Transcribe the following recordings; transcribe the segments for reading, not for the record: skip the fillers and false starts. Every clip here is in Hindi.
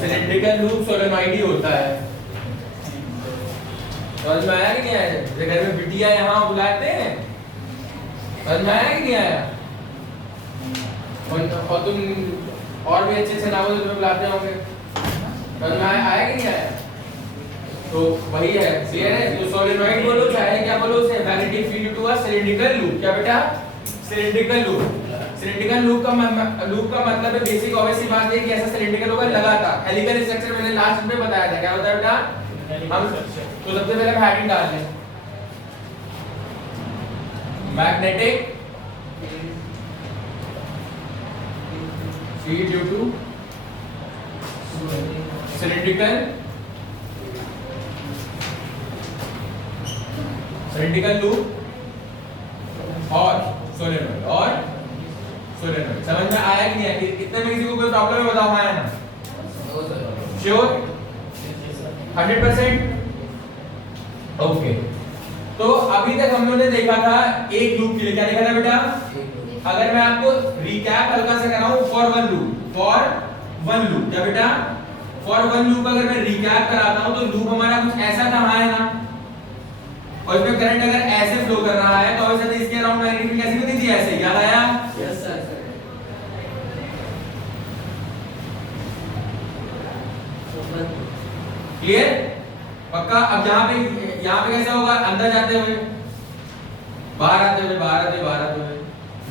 सिलिंड्रिकल लूप सोलेनॉइड ही होता है। समझ में आया कि नहीं आया? जैसे घर में बिटिया यहाँ बुलाते हैं, समझ में आया कि नहीं आया? और तुम और भी अच्छे से नाम तो तुम्हें बुलाते होंगे, समझ में आया कि नहीं आया? तो वही है, क्लियर है? तो सोलेनॉइड बोलो चाहे क्या बोलो उसे, magnetic field to a cylindrical loop. क्या बेटा? Cylindrical loop. सिलिंड्रिकल लूप का मतलब है बेसिक ऑब्वियस सी बात है कि ऐसा सिलिंड्रिकल होगा लगातार। हेलिकल स्ट्रक्चर मैंने लास्ट में बताया था, क्या होता है बेटा? हम तो सबसे पहले हम हेडिंग डाल लें, magnetic field due to cylindrical loop और सोलेनॉइड। समझ में आया कि नहीं आया? इतने में किसी को कोई प्रॉब्लम है बताओ? आया ना? श्योर? 100%? ओके। तो अभी तक हम लोगों ने देखा था एक लूप के लिए, क्या देखा था बेटा? अगर मैं आपको रिकैप हल्का से कराऊं, फॉर वन लूप, क्या बेटा? फॉर वन लूप अगर मैं रिकैप कराता हूं तो लूप हमारा कुछ ऐसा था, है ना? और इसमें करंट अगर ऐसे फ्लो कर रहा है तो वैसे इसके अराउंड मैग्नेटिक फील्ड कैसी होती थी? ऐसे, याद आया? Yes sir. क्लियर? पक्का? अब यहाँ पे कैसा होगा? अंदर जाते हुए, बाहर आते हुए, बाहर आते हुए, बाहर आते हुए,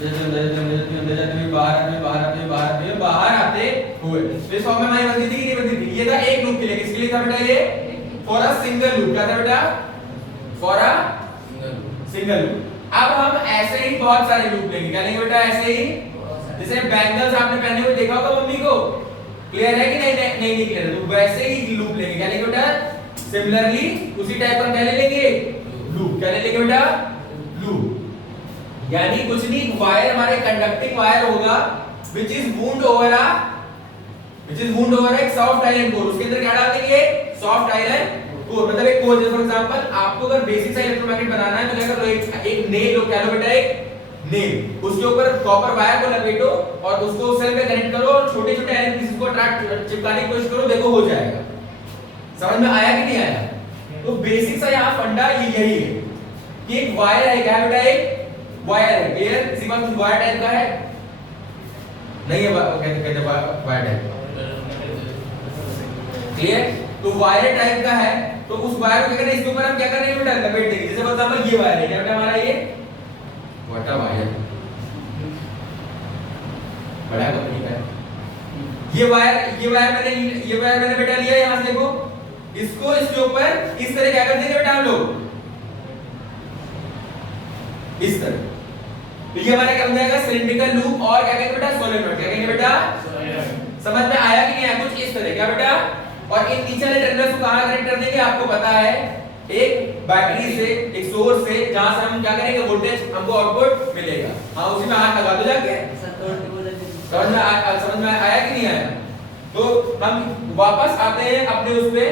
अंदर जाते हुए, बाहर आते हुए, बाहर आते हुए, बाहर आते हुए, बाहर आते हुए। इस फॉर्म में हमारी बनती थी कि नहीं बनती थी? ये था एक लूप के लिए। किसके लिए था बेटा ये? For a single loop. क्या था बेटा? For a single loop. अब हम ऐसे ही बहुत सारे लूप लेंगे। क्या लेंगे बेटा? ऐसे ही, जैसे बैंगल्स आपने पहने हुए देखा होगा मम्मी को, क्लियर है कि नहीं? नहीं क्लियर है? तो वैसे ही लूप लेंगे। क्या लेंगे बेटा? सिमिलरली उसी टाइप का क्या ले लेंगे? लूप। क्या ले लेंगे बेटा? लूप। यानी कुछ नहीं, वायर हमारे कंडक्टिंग वायर होगा which is wound over एक सॉफ्ट आयरन कोर। उसके अंदर क्या डाल देंगे? Soft iron core. मतलब एक कोर, जैसे फॉर एग्जांपल आपको अगर बेसिक सा इलेक्ट्रोमैग्नेट बनाना है तो क्या करो? एक नेल लो, क्या लो बेटा? एक नेल, उसके ऊपर कॉपर वायर को लपेटो और उसको सेल में कनेक्ट करो और छोटे-छोटे आयरन पीसेस को चिपकाने की कोशिश करो, देखो हो जाएगा। समझ में आया कि नहीं आया? तो बेसिक सा यहाँ फंडा यही है कि एक वायर है, क्या बेटा? एक वायर है। क्लियर? इसी बात कुछ वायर टाइप का है नहीं है? कहते वायर टाइप का। क्लियर? तो वायर टाइप का है, तो उस वायर को क्या करना है? इसके ऊपर हम क्या कर रहे हैं बेटा? लपेट देंगे। जैसे फॉर एग्जांपल ये वायर है, क्या बेटा हमारा? ये वाटर वायर, बड़ा कंपनी का है। ये वायर मैंने बेटा लिया, यहां से देखो, इसको इसके ऊपर इस तरह क्या कर देंगे बेटा हम लोग? इस तरह। तो ये हमारा क्या बन जाएगा? Cylindrical loop. और क्या कहेंगे बेटा? सोलेनॉइड। क्या कहेंगे बेटा? समझ में आया कि नहीं आया? कुछ इस तरह। क्या बेटा? और इन नीचे वाले टर्मिनल्स को कहां कनेक्ट कर देंगे? आपको पता है, एक बैटरी से, एक सोर्स से, जहां से हम क्या करेंगे? वोल्टेज हमको आउटपुट मिलेगा। हाँ, उसी में हाथ लगा दो जाके। समझ में आया कि नहीं आया? तो हम वापस आते हैं अपने उस पे,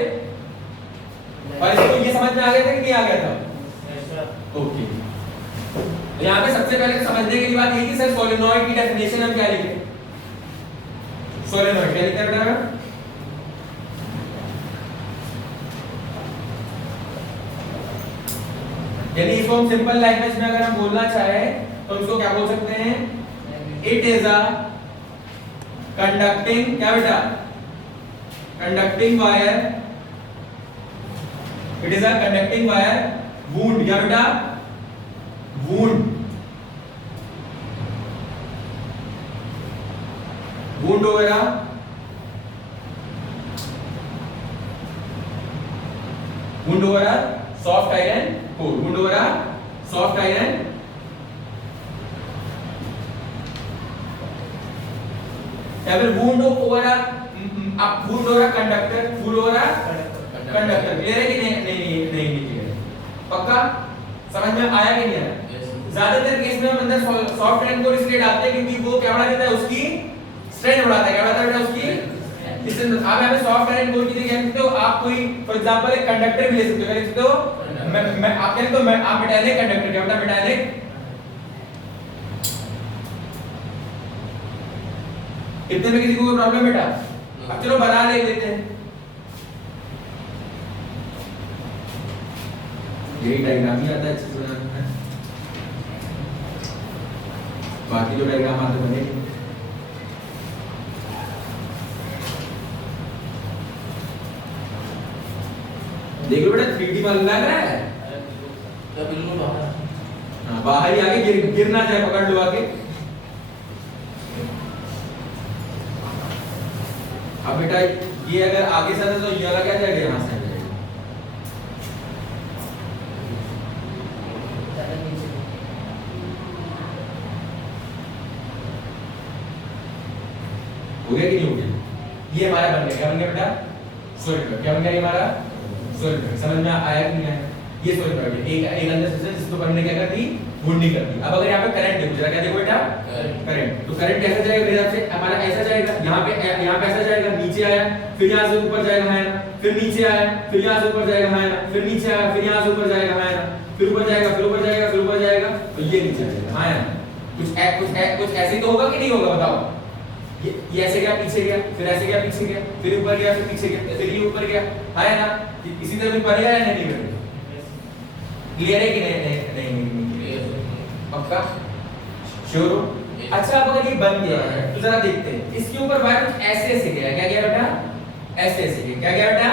और इसको ये समझ में आ गया था कि नहीं आ गया था? ओके। तो यहाँ पे सबसे पहले समझने की बात ये कि सर सोलेनॉइड की डेफिनेशन हम क्या लिखें? सोलेनॉइड क्या लिखते हैं बेटा? यानी इसको हम सिंपल लैंग्वेज में अगर हम बोलना चाहे तो इसको क्या बोल सकते हैं? इट इज अ कंडक्टिंग, क्या बेटा? Conducting wire. It is a conducting wire wound. क्या बेटा? Wound over a soft iron core. Wound over a soft iron या फिर wound over a conductor. Wound over a conductor. Clear है कि नहीं? नहीं क्लियर। पक्का समझ में आया कि नहीं आया? ज्यादातर केस में हम अंदर सॉफ्ट आयरन कोर इसलिए डालते हैं क्योंकि वो क्या बढ़ा देता है? उसकी स्ट्रेंथ बढ़ाता है। क्या बढ़ाता है बेटा? उसकी स्ट्रेंथ। आप यहाँ पे सॉफ्ट आयरन कोर की जगह कह सकते हो आप कोई फॉर एग्जांपल एक कंडक्टर भी ले सकते हो। कह सकते हो मैं आप कह सकते हो मैं आप मेटालिक कंडक्टर। क्या बेटा? मेटालिक। इतने में किसी को कोई प्रॉब्लम बेटा? अब चलो बना ले लेते हैं। यही डायग्राम ही आता है अच्छे से बनाना है, बाकी जो डायग्राम आते बने। देख लो बेटा 3D में लग रहा है बिल्कुल बाहर। हाँ, बाहर ही आके गिर ना जाए, पकड़ लो आके। अब बेटा ये अगर आगे से आता तो ये वाला क्या जाएगा, यहाँ से जाएगा। हो गया कि नहीं हो गया? ये हमारा बन गया, क्या बन गया बेटा? सॉलिड। क्या बन गया ये हमारा? सॉलिड। समझ में आया कि नहीं आया? ये सॉलिड एक अंदर से जिसको करने क्या करती, घूर्णी करती। अब अगर यहाँ पे करंट देखो जरा, क्या देखो बेटा? करंट। तो करंट कैसा जाएगा मेरे हिसाब से? हमारा ऐसा जाएगा, यहाँ पे ऐसा जाएगा, नीचे आया, फिर यहाँ से ऊपर जाएगा, है ना, फिर नीचे आया, फिर यहाँ से ऊपर जाएगा, है ना, फिर नीचे आया, फिर यहाँ से ऊपर जाएगा, है ना, फिर ऊपर जाएगा, फिर ऊपर जाएगा, फिर ऊपर जाएगा, तो ये नीचे जाएगा, है ना। कुछ ऐसे तो होगा कि नहीं होगा बताओ? ये ऐसे गया, पीछे गया, फिर ऐसे गया, पीछे गया, फिर ऊपर गया, फिर पीछे गया, फिर ये ऊपर गया, है ना। इसी तरह पड़ेगा या नहीं पड़ेगा? क्लियर है कि नहीं? पक्का? श्योर हो? अच्छा अब अगर ये बन गया है तो जरा देखते हैं इसके ऊपर वायर कुछ ऐसे ऐसे गया, क्या गया बेटा? ऐसे ऐसे गया, क्या गया बेटा?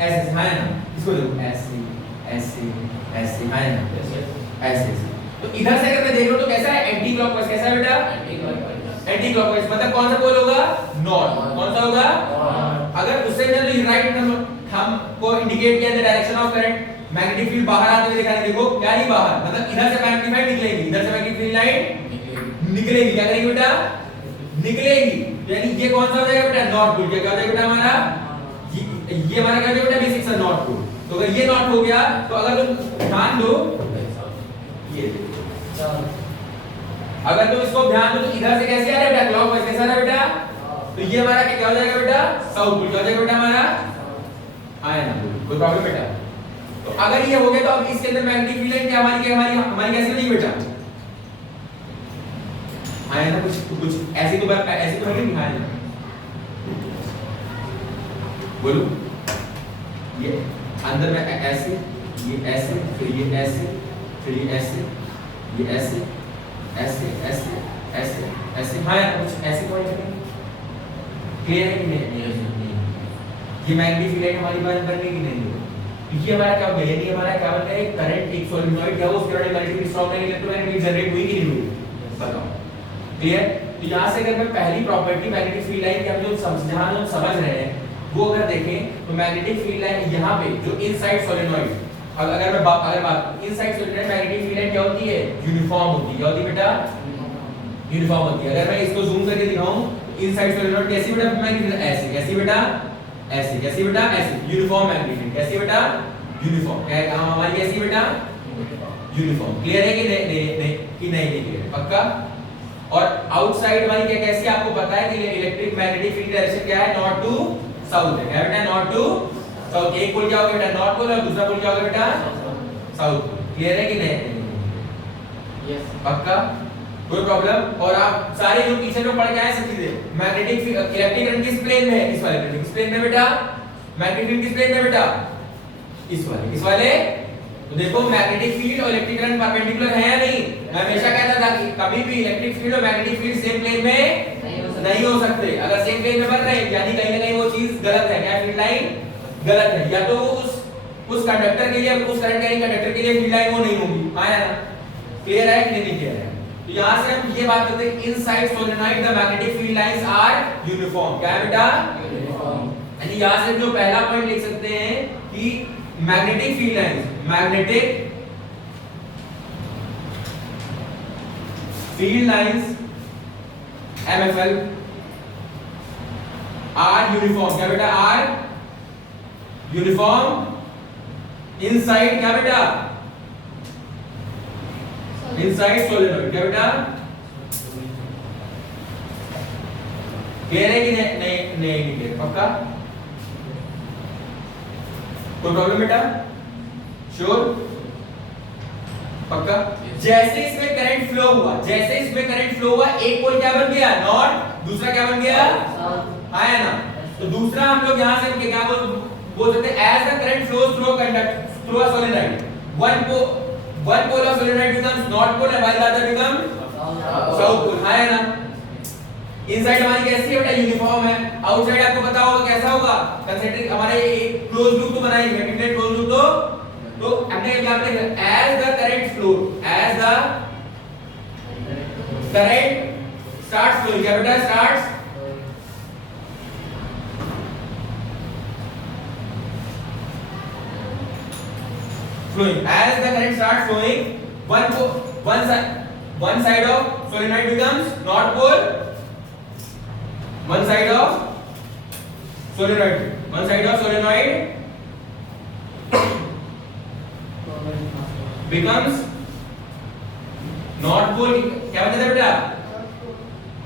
ऐसे ऐसे, है ना। इसको देखो, ऐसे ऐसे ऐसे, है ना, ऐसे ऐसे। तो इधर से अगर मैं देख रहा हूं तो कैसा है? Anti clockwise. कैसा है बेटा? Anti clockwise. मतलब कौन सा पोल होगा? नॉर्थ। कौन सा होगा? अगर उससे तो राइट हमको इंडिकेट किया the direction of current. Magnetic field बाहर आते हुए दिखाई, देखो क्या नहीं बाहर, मतलब इधर से मैग्नेटिक फील्ड निकलेगी, इधर से मैग्नेटिक फील्ड लाइन निकलेगी। क्या करेगी बेटा? निकलेगी। यानी ये कौन सा हो जाएगा बेटा? North pole. क्या हो जाएगा बेटा हमारा? ये हमारा क्या हो जाएगा बेटा? बेसिक सा नॉर्थ पोल। तो अगर ये नॉर्थ हो गया तो अगर तुम ध्यान दो, ये अगर तुम इसको ध्यान दो तो इधर से कैसे आ रहा है बेटा? क्लॉकवाइज। कैसा आ रहा है बेटा? तो ये हमारा क्या हो जाएगा बेटा? South pole. क्या हो जाएगा बेटा हमारा? आया ना, कोई प्रॉब्लम बेटा? तो अगर ये हो गया तो अब इसके अंदर मैग्नेटिक फील्ड है क्या हमारी कैसे नहीं बेटा? आया ना, कुछ ऐसे तो नहीं दिखाया ना। बोलो, ये अंदर में ऐसे, ये ऐसे, फिर ये ऐसे, फिर ये ऐसे, ये ऐसे ऐसे ऐसे ऐसे ऐसे, हाँ कुछ ऐसे पॉइंट है। क्लियर है कि नहीं? ये मैग्नेटिक फील्ड हमारी बात करने की नहीं है। ये हमारा क्या हो गया? यानी हमारा क्या बन गया? एक करंट, एक सॉलिनॉइड क्या हो, उसके बाद मैग्नेटिक स्ट्रॉन्ग इलेक्ट्रोमैग्नेटिक जनरेट हुई कि नहीं हुई? बताओ। क्लियर? तो यहाँ से अगर मैं पहली प्रॉपर्टी मैग्नेटिक फील्ड लाइन की हम जो समझ रहे हैं वो अगर देखें तो मैग्नेटिक फील्ड लाइन यहाँ पे जो इनसाइड सॉलिनॉइड, अगर मैं बात inside solenoid magnetic field line क्या होती है? यूनिफॉर्म होती है। क्या होती है बेटा? यूनिफॉर्म होती है। अगर मैं इसको जूम करके दिखाऊं इनसाइड सॉलिनॉइड कैसी बेटा? मैग्नेटिक ऐसे, कैसी बेटा? ऐसे, कैसी बेटा? ऐसे, यूनिफॉर्म मैग्नेटिक। कैसी बेटा? यूनिफॉर्म। क्या है हमारी कैसी बेटा? यूनिफॉर्म। क्लियर है कि नहीं क्लियर? पक्का? और आउटसाइड हमारी क्या कैसी आपको पता है कि इलेक्ट्रिक मैग्नेटिक फील्ड डायरेक्शन क्या है? नॉर्थ टू साउथ है। क्या बेटा? North to south. एक पोल क्या होगा बेटा? नॉर्थ पोल, और दूसरा पोल क्या होगा बेटा? साउथ पोल। क्लियर है कि नहीं? यस। पक्का? कोई प्रॉब्लम? और आप सारे जो पीछे में पढ़ के आए सब चीजें, मैग्नेटिक इलेक्ट्रिक करंट किस प्लेन में है? इस वाले प्लेन। किस प्लेन में बेटा? मैग्नेटिक फील्ड किस प्लेन में बेटा? इस वाले। तो देखो मैग्नेटिक फील्ड और इलेक्ट्रिक करंट परपेंडिकुलर है या नहीं? मैं हमेशा कहता था कि कभी भी इलेक्ट्रिक फील्ड और मैग्नेटिक फील्ड सेम प्लेन में नहीं हो सकते। अगर सेम प्लेन में बन रहे हैं यानी कहीं ना कहीं वो चीज गलत है। क्या फील्ड लाइन गलत है? या तो उस कंडक्टर के लिए, उस करंट कैरिंग कंडक्टर के लिए फील्ड लाइन वो नहीं होगी। आया ना? क्लियर है कि नहीं क्लियर है? तो यहां से हम ये बात करते हैं inside solenoid the magnetic field lines are uniform. क्या है बेटा? यूनिफॉर्म। यानी यहां से जो पहला पॉइंट लिख सकते हैं कि magnetic field lines, magnetic field lines MFL are uniform. क्या बेटा? आर यूनिफॉर्म इनसाइड क्या बेटा? Inside solenoid. क्या बेटा? क्लियर है कि नहीं क्लियर? पक्का? कोई प्रॉब्लम बेटा? श्योर? पक्का? जैसे इसमें करंट फ्लो हुआ, एक पोल क्या बन गया? नॉर्थ, दूसरा क्या बन गया? आया ना? तो दूसरा हम लोग यहां से क्या बोल सकते हैं, as the current flows through conduct through a solenoid, one pole of solenoid becomes north pole and while the other becomes south pole, है ना। इनसाइड हमारी कैसी है बेटा, यूनिफॉर्म है। आउटसाइड आपको पता होगा कैसा होगा, कंसेंट्रिक। हमारे एक क्लोज लूप तो बनाएंगे, इंटीग्रेटेड क्लोज लूप तो हमने यहां पे as the current flow, as the current starts flowing, क्या बेटा starts flowing, as the current starts flowing, one side of solenoid becomes north pole, one side of solenoid becomes north pole, क्या बन जाता है बेटा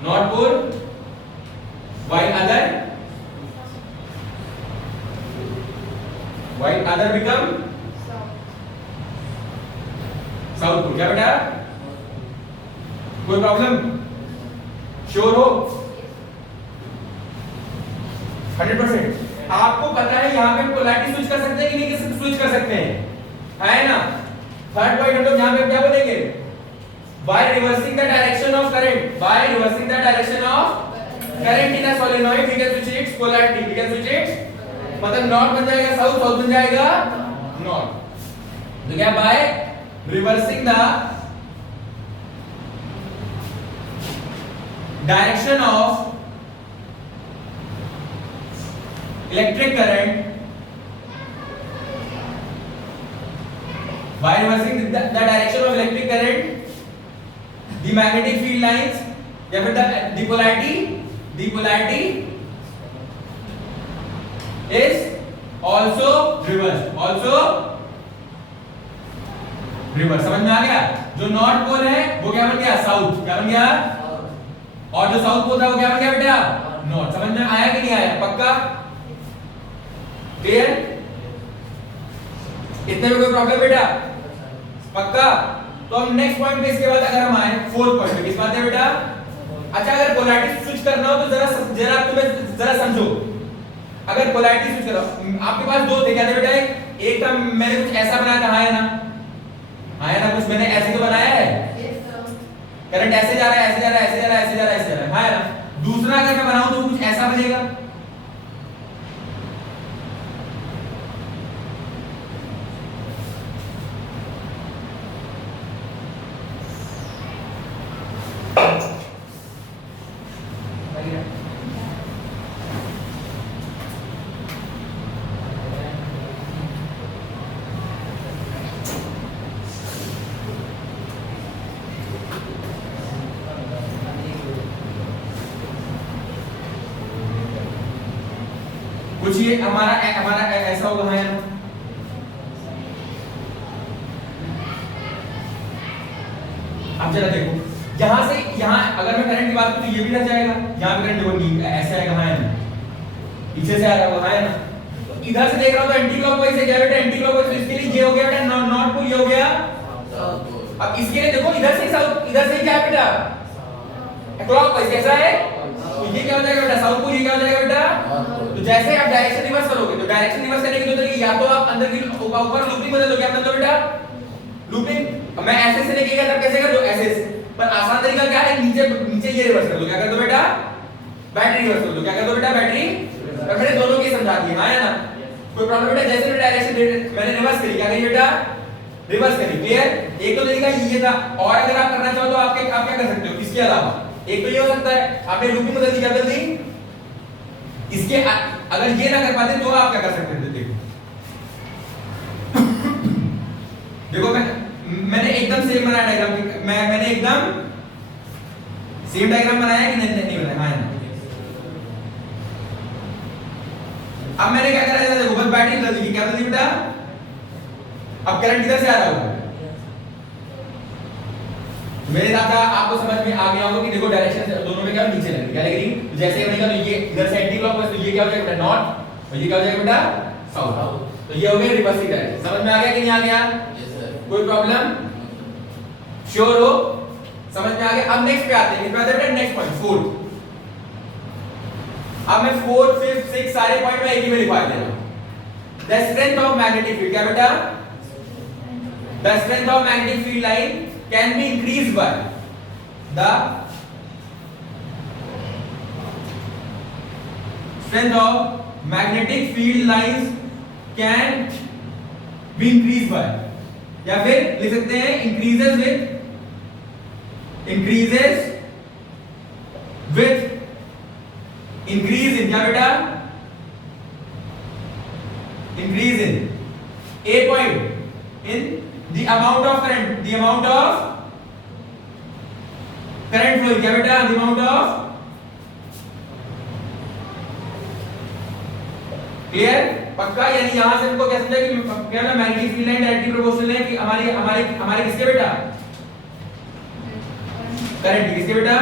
north pole, while other become south pole, क्या बेटा कोई प्रॉब्लम, श्योर हो 100%। आपको पता है यहां पे पोलैरिटी स्विच कर सकते हैं कि नहीं स्विच कर सकते हैं, है ना। थर्ड पॉइंट हम लोग यहां पे क्या बोलेंगे, by reversing the direction of current, by reversing the direction of current in a solenoid we can switch its polarity, we can switch its, मतलब नॉर्थ बन जाएगा साउथ, साउथ बन जाएगा नॉर्थ। तो क्या by reversing the direction of electric current, by reversing the direction of electric current, the magnetic field lines या फिर the polarity is also reversed, reverse. समझ में आ गया, जो नॉर्थ पोल है वो क्या बन गया साउथ, क्या बन गया, और जो साउथ पोल था वो क्या बन गया बेटा नॉर्थ। समझ में आया कि नहीं आया, पक्का क्लियर, इतने में कोई प्रॉब्लम बेटा, पक्का। तो हम नेक्स्ट पॉइंट पे इसके बाद अगर हम आए फोर्थ पॉइंट पे, किस बात है बेटा, अच्छा अगर पोलैरिटी स्विच करना हो तो जरा तुम्हें जरा समझो। अगर पोलैरिटी स्विच करो, आपके पास दो थे, क्या थे बेटा, एक था मैंने कुछ ऐसा बनाया था, है ना, आया ना, कुछ मैंने ऐसे तो बनाया है, करंट ऐसे जा रहा है, ऐसे जा रहा है, ऐसे जा रहा है, ऐसे जा रहा है, ऐसे जा रहा है ना। दूसरा अगर मैं बनाऊं तो कुछ ऐसा बनेगा, कुछ ये हमारा ऐसा होगा, है ना। अब जरा देखो, यहां से यहां अगर मैं करंट की बात करूं तो ये भी रह जाएगा, यहां पे करंट देखो ऐसे आएगा, है ना, पीछे से आ रहा होगा, है ना। तो इधर से देख रहा हूं तो एंटी क्लॉकवाइज है, क्या बेटा एंटी क्लॉकवाइज, तो इसके लिए ये हो गया बेटा नॉर्थ पोल, ये हो गया। अब इसके लिए देखो इधर से साउथ, इधर से क्या है बेटा क्लॉकवाइज, कैसा है, तो ये क्या हो जाएगा बेटा साउथ पोल, ये क्या हो जाएगा बेटा। तो जैसे आप डायरेक्शन रिवर्स करोगे तो डायरेक्शन रिवर्स करने के दो तरीके, या तो आप अंदर की ऊपर लूपिंग बदल दो, क्या बदल दो बेटा लूपिंग। मैं ऐसे से लेके गया था, कैसे कर दो ऐसे से, पर आसान तरीका क्या है, नीचे ये रिवर्स कर दो, क्या कर दो बेटा बैटरी रिवर्स कर दो, क्या कर दो बेटा बैटरी। और मैंने दोनों के समझा दिए, हां है ना, कोई प्रॉब्लम बेटा। जैसे मैं डायरेक्शन मैंने रिवर्स करी, क्या करी बेटा रिवर्स करी, क्लियर। एक तो तरीका ये था, और अगर आप करना चाहो तो आप क्या कर सकते हो इसके अलावा, एक तो ये हो सकता है आपने लूपिंग बदल दी, क्या बदल दी, इसके अगर ये ना कर पाते तो आप क्या कर सकते थे, देखो मैंने एकदम सेम बनाया डायग्राम, मैंने एकदम सेम डायग्राम बनाया कि नहीं बनाया, हाँ। अब मैंने क्या करा, देखो बस बैटरी बदल दी, क्या बदल दी बेटा, अब करंट इधर से आ रहा होगा, मेरे दादा आपको समझ में आ गया होगा कि देखो डायरेक्शन दोनों में क्या नीचे लग रही, क्या लग रही, तो जैसे बनेगा तो ये इधर से एंटी क्लॉकवाइज, तो ये क्या हो जाएगा बेटा नॉर्थ, और ये क्या हो जाएगा बेटा साउथ, तो ये हो गया रिवर्सिंग डायरेक्शन। समझ में आ गया कि नहीं आ गया, कोई प्रॉब्लम, श्योर हो, समझ में आ गया। अब नेक्स्ट पे आते हैं, नेक्स्ट पॉइंट फोर्थ। अब मैं 4 5 6 सारे पॉइंट में एक ही में लिखवा दे रहा हूं। The strength of magnetic field, क्या बेटा, the strength of magnetic field line can be increase by the strength of magnetic field lines can be increased by, या फिर लिख सकते हैं increases with increase in, क्या बेटा, increase in a point in the amount of current flowing, क्या बेटा, the amount of, क्लियर, पक्का। यानी यहां से हमको क्या समझा कि क्या ना magnetic field line directly proportional है कि हमारे हमारे हमारे किसके बेटा, करंट किसके बेटा।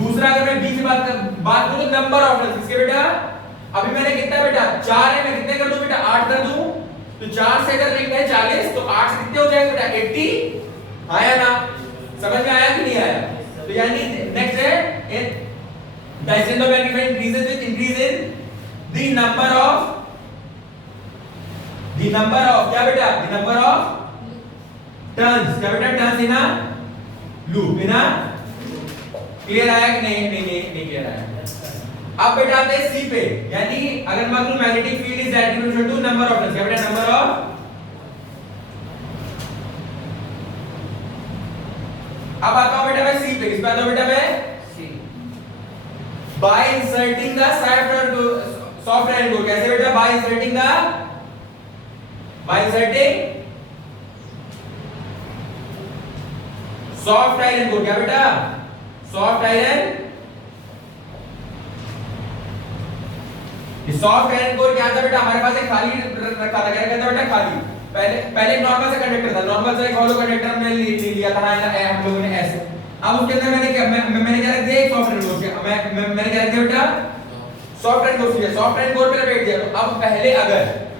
दूसरा अगर मैं बी से बात करूं तो नंबर ऑफ टर्न्स किसके बेटा, अभी मैंने कितना बेटा 4 है, मैं कितने कर दूं बेटा 8 कर दूं, तो 4 से अगर लिखना है 40 तो 8 से कितने हो जाएगा बेटा 80, आया ना, समझ में आया कि नहीं आया। तो यानी नेक्स्ट है the strength of magnetic field increases with increase in the number of क्या बेटा, the number of turns, क्या बेटा, turns in a loop, in a, clear आया कि नहीं क्लियर आया। अब बेटा आते हैं सी पे, यानी अगर मान लो magnetic field is directly to number of turns, क्या बेटा, नंबर ऑफ, अब आता हूं बेटा मैं सी पे, किस पे आता हूं बेटा मैं see, by inserting the soft iron core, कैसे बेटा, by inserting soft iron core, क्या बेटा, soft iron, soft iron core क्या था बेटा, हमारे पास एक खाली रखा था, क्या कहता बेटा, खाली, पहले एक नॉर्मल सा कंडक्टर था, नॉर्मल सा एक हॉलो कंडक्टर हमने लिया था हम लोगों ने ऐसे। अब उसके अंदर मैंने क्या रख दिया, सॉफ्ट आयरन कोर, मैंने क्या रख दिया बेटा, soft iron core, soft iron core पे लपेट दिया। तो अब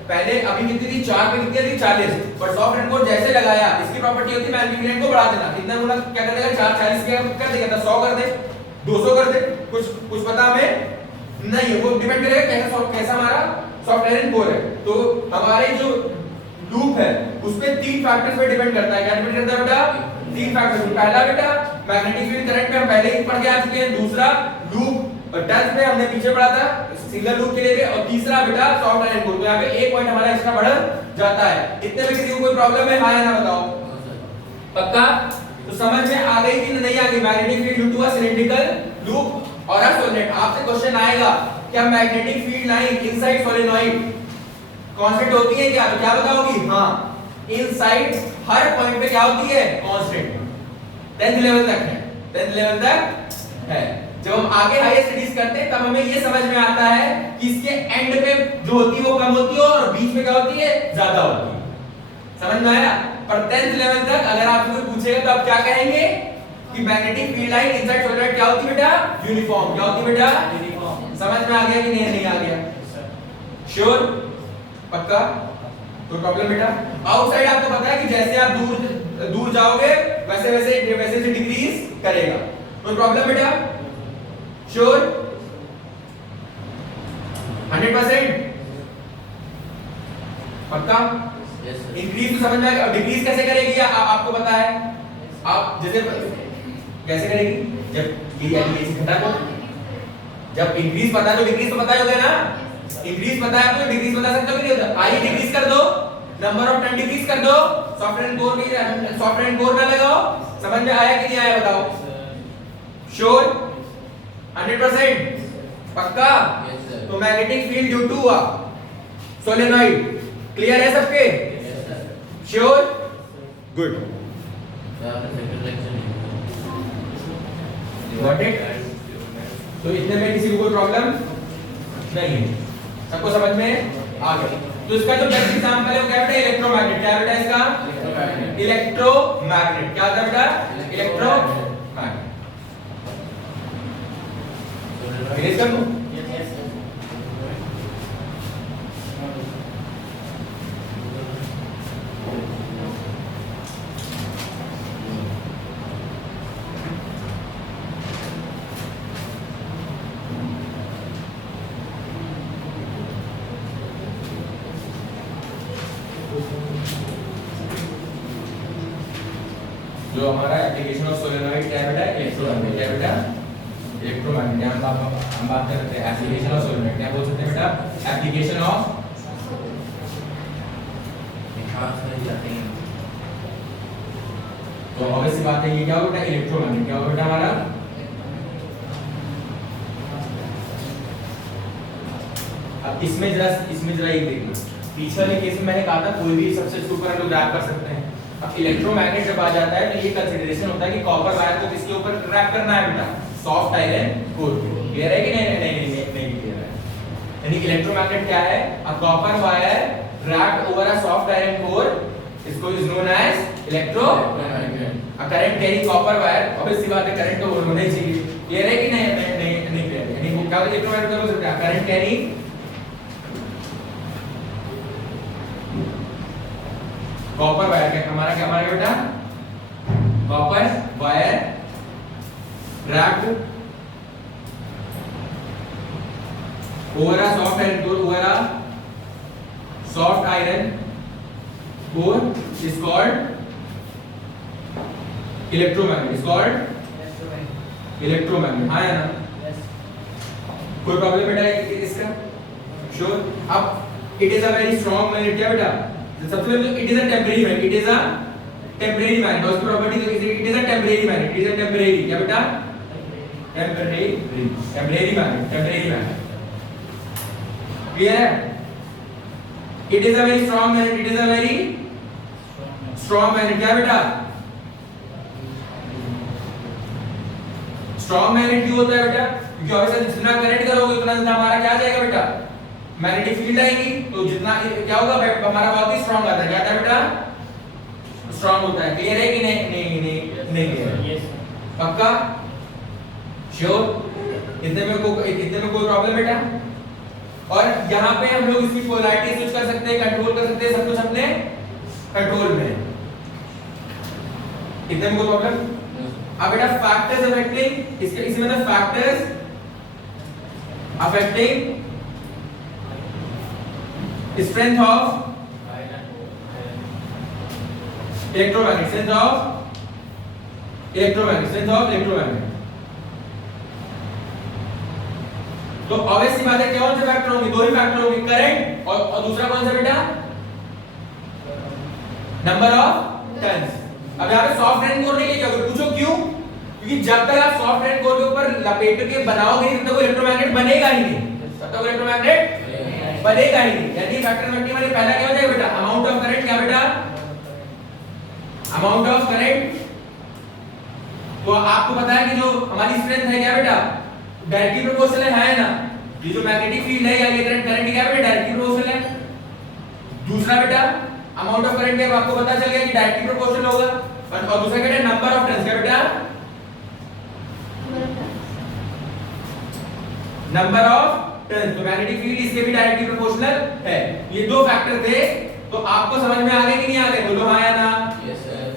पहले अभी कितनी थी 4 पे कितनी थी 40, पर सॉफ्ट आयरन कोर जैसे लगाया, इसकी प्रॉपर्टी होती है मैग्नेटिक फील्ड को बढ़ा देना, कितना गुना क्या कर देगा, 4 40 क्या कर देगा, 100 कर दे, 200 कर दे, कुछ पता हमें नहीं है, वो डिपेंड करेगा कैसा हमारा सॉफ्ट आयरन कोर है। तो हमारे जो लूप है उस पे 3 फैक्टर्स पे डिपेंड करता है, क्या डिपेंड करता है बेटा, 3 फैक्टर्स। पहला बेटा मैग्नेटिक फील्ड करंट में हम पहले ही पढ़ के आ चुके हैं, दूसरा लूप टर्न्स में हमने पीछे पढ़ा था सिंगल लूप के लिए भी, और तीसरा बेटा सॉफ्ट आयरन कोर। तो यहाँ पे एक पॉइंट हमारा एक्स्ट्रा बढ़ जाता है। इतने में किसी को कोई प्रॉब्लम है, हाँ या ना बताओ, पक्का। तो समझ में आ गई कि नहीं आ गई, magnetic field due to a cylindrical loop और अ सोलेनोइड। आपसे क्वेश्चन आएगा क्या magnetic field line inside solenoid constant होती है क्या, तो क्या बताओगी, हाँ, इनसाइड हर पॉइंट पे क्या होती है, कांस्टेंट, 10th लेवल तक है, 10th लेवल तक है। जब हम आगे हायर स्टडीज करते हैं तब हमें ये समझ में आता है कि इसके एंड पे जो होती है वो कम होती है और बीच में क्या होती है, ज्यादा होती है, समझ में आया। पर 10th लेवल तक अगर आपसे कोई पूछेगा तो आप क्या कहेंगे कि magnetic field line inside solenoid क्या होती है बेटा, यूनिफॉर्म, क्या होती है बेटा, यूनिफॉर्म। समझ में आ गया कि नहीं आ गया, श्योर, पक्का। तो प्रॉब्लम बेटा आउटसाइड आपको पता है कि जैसे आप दूर जाओगे वैसे डिक्रीज करेगा। कोई प्रॉब्लम बेटा, श्योर, 100% पक्का। इंक्रीज तो समझ में आएगा, डिक्रीज कैसे करेगी आपको पता है, आप जैसे कैसे करेगी, जब ये घटा को, जब इंक्रीज पता है तो डिक्रीज तो पता ही होगा ना, इंक्रीज पता है तो डिक्रीज बता सकते हो कि नहीं होता, आई डिक्रीज कर दो, नंबर ऑफ टर्न डिक्रीज कर दो, सॉफ्टवेयर कोर ना लगाओ। समझ में आया कि नहीं आया बताओ, श्योर, 100% पक्का। तो magnetic field due to solenoid, clear है सबके, श्योर, गुड, गॉट इट। तो इतने में किसी को कोई प्रॉब्लम नहीं है, सबको समझ में आ गया। तो इसका जो बेस्ट एग्जांपल है वो क्या बेटा, इलेक्ट्रोमैग्नेट, क्या बेटा इसका, इलेक्ट्रोमैग्नेट, क्या था बेटा, इलेक्ट्रोमैग्नेट। फिनिश कर दूं, जो हमारा एप्लीकेशन ऑफ सोलेनॉइड क्या है बेटा, इलेक्ट्रोमैग्नेट, क्या बेटा, इलेक्ट्रोमैग्नेट। हम बात कर रहे थे एप्लीकेशन ऑफ सोलेनॉइड, क्या बोल सकते हैं बेटा, एप्लीकेशन ऑफ, तो ऑब्वियस सी बात है ये क्या होगा बेटा, इलेक्ट्रोमैग्नेट। क्या होगा बेटा हमारा, अब इसमें जरा ये देखना, पीछे वाले केस में मैंने कहा था कोई भी सब्सटेंस के ऊपर हम लोग रैप कर सकते हैं। अब इलेक्ट्रोमैग्नेट जब आ जाता है तो ये कंसीडरेशन होता है कि कॉपर वायर को किसके ऊपर रैप करना है बेटा, सॉफ्ट आयरन कोर। क्लियर है कि नहीं क्लियर है? यानी इलेक्ट्रोमैग्नेट क्या है, a copper wire wrapped over a soft iron core, इसको is known as electromagnet. A current carry copper wire, obvious सी बात है करंट तो होना ही चाहिए। क्लियर है कि नहीं क्लियर है? यानी वो क्या इलेक्ट्रोमैग्नेट का हो सकता है, करंट कैरी कॉपर वायर, क्या हमारा बेटा, copper wire wrapped over a soft iron core, over a soft iron core is called electromagnet, is called electromagnet। हाँ या ना? कोई प्रॉब्लम बेटा इसका? श्योर। अब it is a very strong magnet, क्या बेटा, सबसे पहले it is a temporary magnet, it is a temporary magnet. उसकी property it is a temporary magnet, it is a temporary, क्या बेटा, टेम्परेरी मैग्नेट। क्लियर है? It is a very strong magnet, it is a very strong magnet, क्या बेटा, स्ट्रॉन्ग मैग्नेट क्यों होता है बेटा, क्योंकि ऑब्वियसली जितना करंट करोगे उतना ज्यादा हमारा क्या जाएगा बेटा, मैग्नेटिक फील्ड आएगी, तो जितना क्या होगा हमारा बहुत ही स्ट्रॉन्ग आता है, क्या आता है बेटा, स्ट्रॉन्ग होता है। क्लियर है कि नहीं क्लियर? पक्का, श्योर? इतने में कोई प्रॉब्लम बेटा? और यहाँ पे हम लोग इसकी पोलैरिटी स्विच कर सकते हैं, कंट्रोल कर सकते हैं, सब कुछ अपने कंट्रोल में। इतने में कोई प्रॉब्लम? अब बेटा फैक्टर्स अफेक्टिंग, इसके मतलब factors affecting strength of electromagnet, strength of electromagnet। तो ऑब्वियस सी बात है कौन से फैक्टर होंगे, दो ही फैक्टर होंगे, करंट और दूसरा कौन सा बेटा, नंबर ऑफ टर्न्स। अब यहाँ पे सॉफ्ट आयरन कोर नहीं क्या पूछो क्यों, क्योंकि जब तक आप सॉफ्ट आयरन कोर के ऊपर लपेट के बनाओगे तब तक इलेक्ट्रोमैग्नेट बनेगा ही नहीं, तब तक इलेक्ट्रोमैग्नेट बनेगा ही नहीं। यानी फैक्टर इफेक्टिव में पहला क्या हो जाएगा बेटा, अमाउंट ऑफ करंट, क्या बेटा, अमाउंट ऑफ करंट। तो आपको पता है कि जो हमारी स्ट्रेंथ है क्या बेटा, डायरेक्टली प्रोपोर्शनल है ना, ये जो मैग्नेटिक फील्ड है या ये करंट क्या बेटा, डायरेक्टली प्रोपोर्शनल है। दूसरा बेटा अमाउंट ऑफ करंट क्या आपको पता चल गया कि डायरेक्टली प्रोपोर्शनल होगा, और दूसरा क्या है नंबर ऑफ टर्न्स, क्या बेटा, नंबर ऑफ टर्न्स। तो मैग्नेटिक फील्ड इसके भी डायरेक्टली प्रोपोर्शनल है। ये दो फैक्टर थे, तो आपको समझ में आ गए कि नहीं आ गए, बोलो हाँ या ना? Yes sir.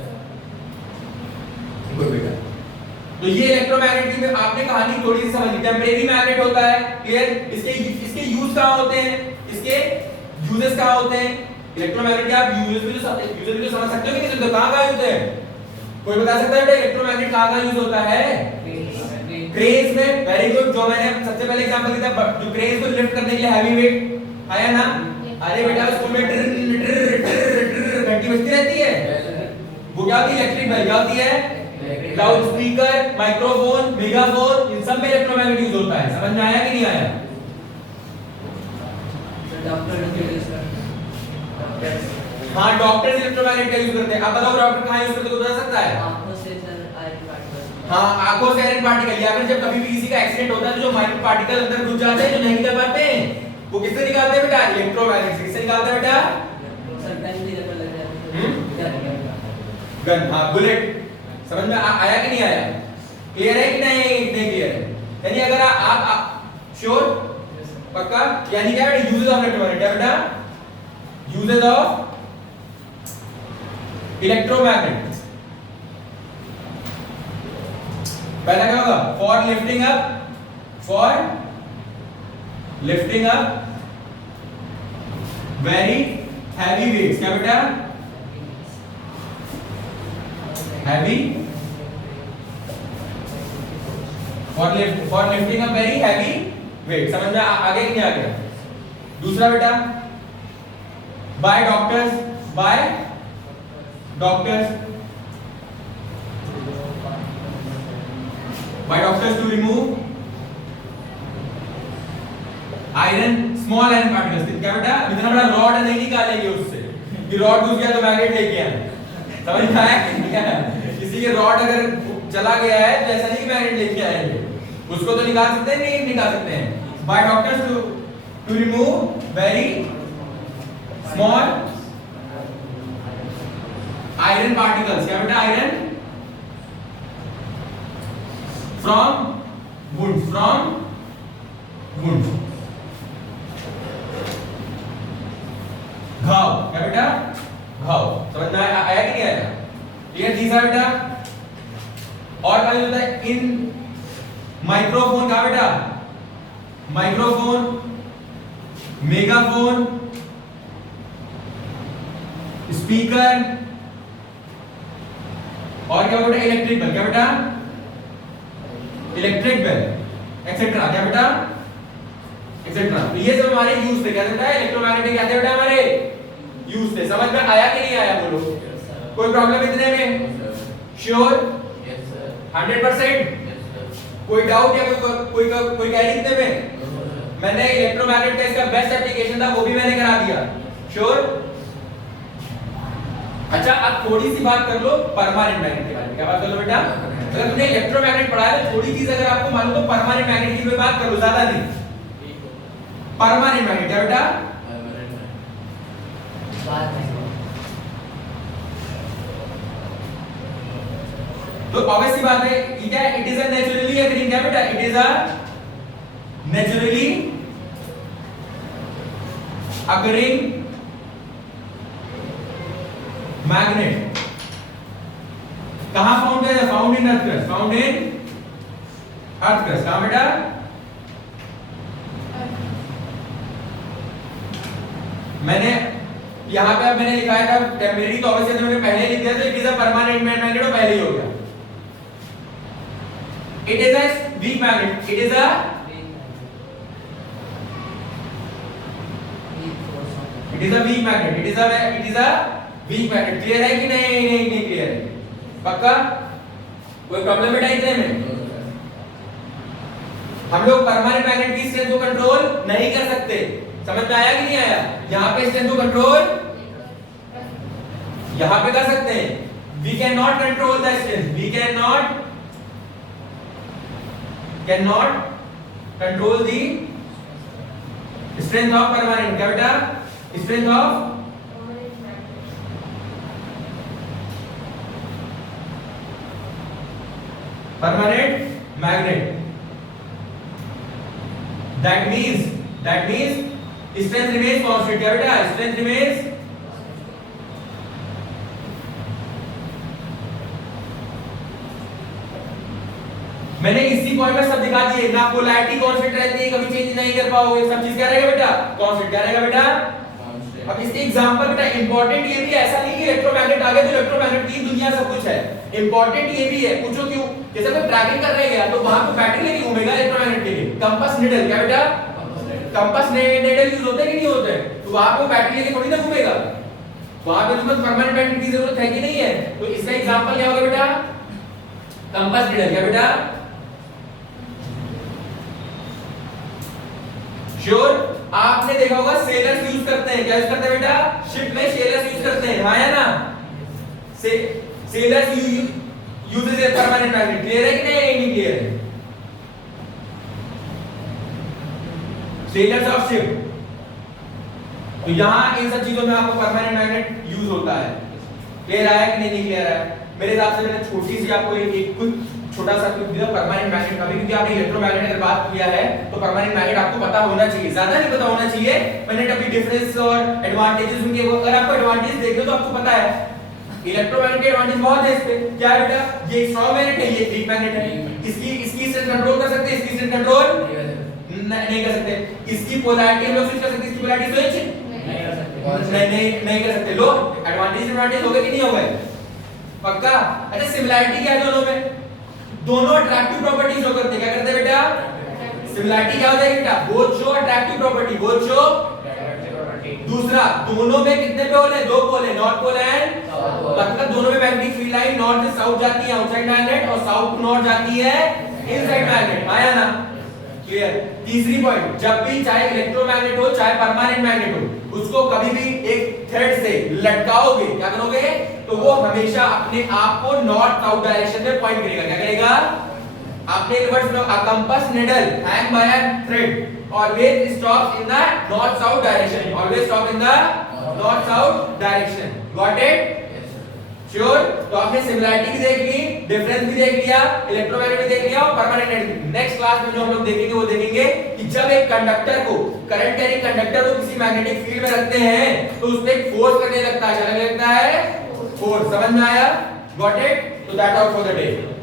गुड बेटा। तो ये इलेक्ट्रोमैग्नेट की आपने कहानी थोड़ी सी समझ ली, टेम्परेरी मैग्नेट होता है, क्लियर? इसके यूज कहां होते हैं, इसके यूजेस कहां होते हैं, इलेक्ट्रोमैग्नेट के आप यूजेस भी तो समझ सकते हो कि नहीं, तो कहां यूज है, कोई बता सकता है बेटा इलेक्ट्रोमैग्नेट कहां यूज होता है? क्रेन्स में। वेरी गुड, जो मैंने सबसे पहले एग्जांपल दिया था, जो क्रेन्स को लिफ्ट करने के लिए हैवी वेट आया ना, अरे बेटा स्कूल में घंटी बजती रहती है, वो क्या होती है, इलेक्ट्रिक बेल, क्या होती है, लाउड स्पीकर, माइक्रोफोन, मेगाफोन, इन सब में इलेक्ट्रोमैग्नेट यूज होता है। समझ में आया कि नहीं आया? हाँ, डॉक्टर इलेक्ट्रोमैग्नेट का यूज करते हैं। अब बताओ डॉक्टर कहाँ यूज करते हैं, बता सकता है? हाँ, आंखों से आयरन पार्टिकल, या फिर जब कभी भी किसी का एक्सीडेंट होता है तो जो माइनर पार्टिकल अंदर घुस जाते हैं, जो नहीं निकल पाते हैं, वो किससे निकालते हैं बेटा, इलेक्ट्रोमैग्नेट से। किससे निकालते हैं बेटा? गन, हाँ, बुलेट। समझ में आया कि नहीं आया? क्लियर है कि नहीं क्लियर है? यानी अगर आप श्योर, पक्का, यानी क्या बेटा, यूजेस ऑफ इलेक्ट्रोमैग्नेट, क्या बेटा, यूजेस ऑफ इलेक्ट्रोमैग्नेट। पहला क्या होगा, for lifting up very heavy weights, क्या बेटा, heavy for lifting a very heavy weight. समझ में आगे कि नहीं आ गया? दूसरा बेटा by doctors to remove iron small iron particles. क्या बेटा? इतना बड़ा रॉड नहीं निकालेंगे उससे कि रॉड घुस गया तो मैग्नेट लेके आए। समझ में आया कि नहीं आया? किसी के रॉड अगर चला गया है तो ऐसा नहीं कि मैग्नेट लेके आएंगे, उसको तो निकाल सकते हैं, नहीं निकाल सकते हैं। By doctors to remove very small iron particles. क्या बेटा? आयरन फ्रॉम वुंड घाव। क्या बेटा? घाव। समझ में आया कि नहीं आया? क्लियर? तीसरा बेटा और क्या होता है इन माइक्रोफोन। क्या बेटा? माइक्रोफोन, मेगाफोन, स्पीकर और क्या बेटा? Electric bell. क्या बेटा? Electric bell etcetera. क्या बेटा? एक्सेट्रा। तो ये सब हमारे यूज थे। क्या बेटा? इलेक्ट्रोमैग्नेटिक क्या थे बेटा? हमारे यूज थे। समझ में आया कि नहीं आया? बोलो। कोई प्रॉब्लम इतने में? श्योर? 100%? कोई डाउट या कोई कह रही इतने में? मैंने इलेक्ट्रोमैग्नेट का इसका बेस्ट एप्लीकेशन था वो भी मैंने करा दिया। श्योर? अच्छा अब थोड़ी सी बात कर लो परमानेंट मैग्नेट के बारे में। क्या बात कर लो बेटा? अगर तुमने इलेक्ट्रोमैग्नेट पढ़ा है तो थोड़ी चीज अगर आपको मालूम तो परमानेंट मैग्नेट की बात कर लो, ज्यादा नहीं। परमानेंट मैग्नेट क्या बेटा? तो ऑब्वियस सी बात है ये क्या है? It is a naturally occurring. क्या बेटा? It is a naturally occurring magnet. कहां फाउंड है? Found in earth crust. Found in earth crust. कहां बेटा? मैंने यहां पे मैंने लिखा था टेम्परेरी, तो ऑब्वियसली मैंने पहले लिख दिया तो it is a permanent magnet और पहले ही हो गया। It is a weak magnet. It is a weak magnet. It is a weak magnet. Clear है कि नहीं क्लियर है? पक्का? कोई प्रॉब्लम बेटा इतने में? हम लोग परमानेंट मैग्नेट की स्ट्रेंथ को कंट्रोल नहीं कर सकते। समझ में आया कि नहीं आया? यहां पे स्ट्रेंथ को कंट्रोल यहां पे कर सकते हैं। We can not control the strength. We can not control the strength of permanent. क्या बेटा? Strength of permanent magnet. That means strength remains constant. क्या बेटा? strength remains मैंने इसी पॉइंट में सब दिखा दिए ना। पोलैरिटी कांस्टेंट रहती है, कभी चेंज नहीं कर पाओगे। सब चीज क्या रहेगा बेटा? कांस्टेंट। क्या रहेगा बेटा? अब इसके एग्जांपल बेटा इंपॉर्टेंट ये भी ऐसा नहीं कि इलेक्ट्रोमैग्नेट आ गया तो इलेक्ट्रोमैग्नेट की दुनिया सब कुछ है। इंपॉर्टेंट ये भी है, पूछो क्यों? जैसे कोई ट्रैकिंग कर रहे हैं तो वहां पे बैटरी लेके घूमेगा इलेक्ट्रोमैग्नेट के लिए। Compass needle. क्या बेटा? कंपास नीडल यूज होते हैं कि नहीं होते? तो वहां पे बैटरी लेके थोड़ी ना घूमेगा। वहां पे तुमको परमानेंट मैग्नेट की जरूरत है कि नहीं है? तो इसका एग्जांपल क्या होगा बेटा? Compass needle. क्या बेटा? श्योर? आपने देखा होगा सेलर्स यूज करते हैं। क्या यूज करते हैं बेटा? शिप में सेलर्स यूज करते हैं। हाँ है ना? Sellers uses a permanent magnet. Clear है कि नहीं क्लियर है? Sellers of ship. तो यहां इन सब चीजों में आपको परमानेंट मैग्नेट यूज होता है। क्लियर है कि नहीं क्लियर है? मेरे हिसाब से मैंने छोटी सी आपको एक कुछ छोटा सा क्लिप दिया परमानेंट मैग्नेट का भी, क्योंकि आपने इलेक्ट्रोमैग्नेट अगर बात किया है तो परमानेंट मैग्नेट आपको पता होना चाहिए, ज्यादा नहीं पता होना चाहिए। मैंने अभी डिफरेंस और एडवांटेजेस उनके वो, अगर आपको एडवांटेज देख लो तो आपको पता है इलेक्ट्रोमैग्नेट के एडवांटेज बहुत है इस पे। क्या है बेटा? ये एक स्ट्रांग मैग्नेट है, ये वीक मैग्नेट है। इसकी स्ट्रेंथ कंट्रोल कर सकते हैं, इसकी स्ट्रेंथ कंट्रोल नहीं कर सकते। इसकी पोलैरिटी हम लोग स्विच कर सकते हैं, इसकी पोलैरिटी स्विच नहीं कर सकते। लो एडवांटेज हो गए कि नहीं हो गए? पक्का? अच्छा सिमिलैरिटी क्या है दोनों में? दोनों अट्रैक्टिव प्रॉपर्टीज शो करते हैं। क्या करते हैं बेटा? सिमिलैरिटी क्या हो जाएगी बेटा? Both show attractive property, both show. दूसरा, दोनों में कितने पोल है? 2 पोल है, नॉर्थ पोल एंड मतलब दोनों में मैग्नेटिक फील्ड लाइन नॉर्थ से साउथ जाती है आउटसाइड मैग्नेट और साउथ टू नॉर्थ जाती है इनसाइड मैग्नेट। आया ना? क्लियर। तीसरी पॉइंट, जब भी चाहे इलेक्ट्रोमैग्नेट हो चाहे परमानेंट मैग्नेट हो, उसको कभी भी एक थ्रेड से लटकाओगे, क्या करोगे? तो वो हमेशा अपने आप को नॉर्थ साउथ डायरेक्शन में पॉइंट करेगा। क्या करेगा? आपने रिवर्स में a compass needle hang by a thread always stops in the north south direction, always stop in the north south direction. Got it? Sure? तो आपने सिमिलैरिटी भी देख ली, डिफरेंस भी देख लिया, इलेक्ट्रोमैग्नेट भी देख लिया और परमानेंट। नेक्स्ट क्लास में जो हम लोग देखेंगे वो देखेंगे कि जब एक कंडक्टर को, करंट कैरिंग कंडक्टर को किसी मैग्नेटिक फील्ड में रखते हैं तो उसमें एक फोर्स लगने लगता है। क्या लगने लगता है? फोर्स। समझ में आया? Got it? तो that all for the day.